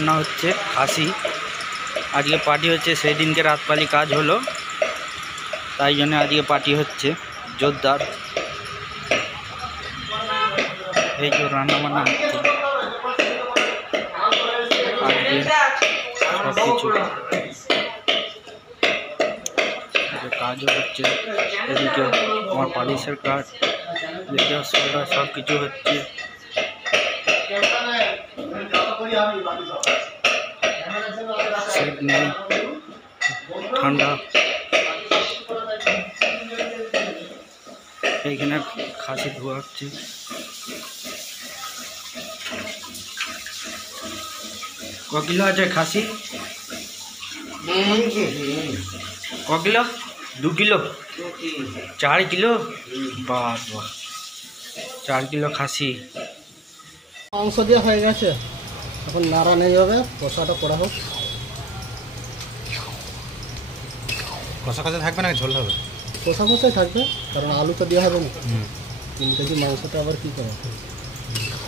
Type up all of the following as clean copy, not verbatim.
রান্না হচ্ছে খাসি। আজকে পার্টি হচ্ছে, সেই দিনকে রাতপালি কাজ হলো, তাই জন্য আজকে পার্টি হচ্ছে জোরদার। এই যে রান্না বান্না হচ্ছে আজকে সব কিছু কাজও হচ্ছে। এদিকে আমার পালিশের কাজ, সব কিছু হচ্ছে। সেট নেই, ঠান্ডা। এইখানে খাসি ধোয়া হচ্ছে। ক কিলো আছে খাসি? ক কিলো? 2 kilo, 4 kilo? বাহ বাহ, 4 কিলো খাসি। মাংস দেওয়া হয়ে গেছে, এখন নাড়া নেই হবে, কষাটা করা হোক। কষা কষা থাকবে না, ঝোল হবে? কষা কষাই থাকবে, কারণ আলু তো দেওয়া হবে না। 3 কেজি মাংসটা আবার কী করা,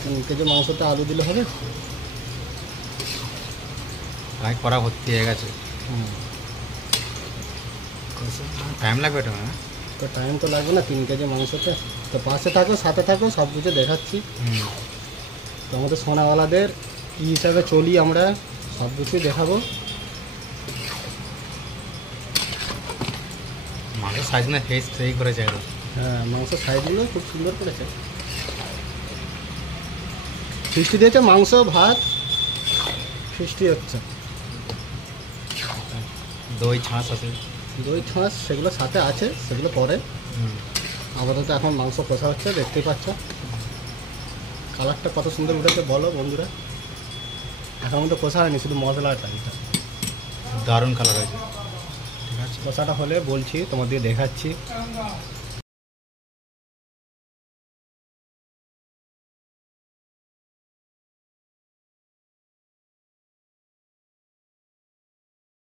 3 কেজি মাংসটা আলু দিলে হবে? প্রায় করা ভর্তি হয়ে গেছে। টাইম লাগবে এটা না? তো টাইম তো লাগবে না 3 কেজি মাংসতে। তো পাশে থাকো, সাথে থাকো, সব কিছু দেখাচ্ছি। তো আমাদের সোনাওয়ালাদের কী হিসাবে চলি আমরা, সব কিছুই দেখাবো। মাংসের সাইজ না ফেস সেই করেছে একদম। হ্যাঁ, মাংসের সাইজগুলো খুব সুন্দর করেছে। ফিস্টি দিয়েছে, মাংস ভাত ফিস্টি হচ্ছে। দই ছাঁচ আছে, দই ছাঁচ সেগুলো সাথে আছে, সেগুলো পরে। আপাতত এখন মাংস কষা হচ্ছে, দেখতেই পাচ্ছ। কালারটা কত সুন্দর উঠেছে বলো বন্ধুরা। এখন মধ্যে কষা হয়নি, শুধু মশলাটা। দারুণ কালার হয়েছে। ঠিক আছে, কষাটা হলে বলছি, তোমাদের দেখাচ্ছি।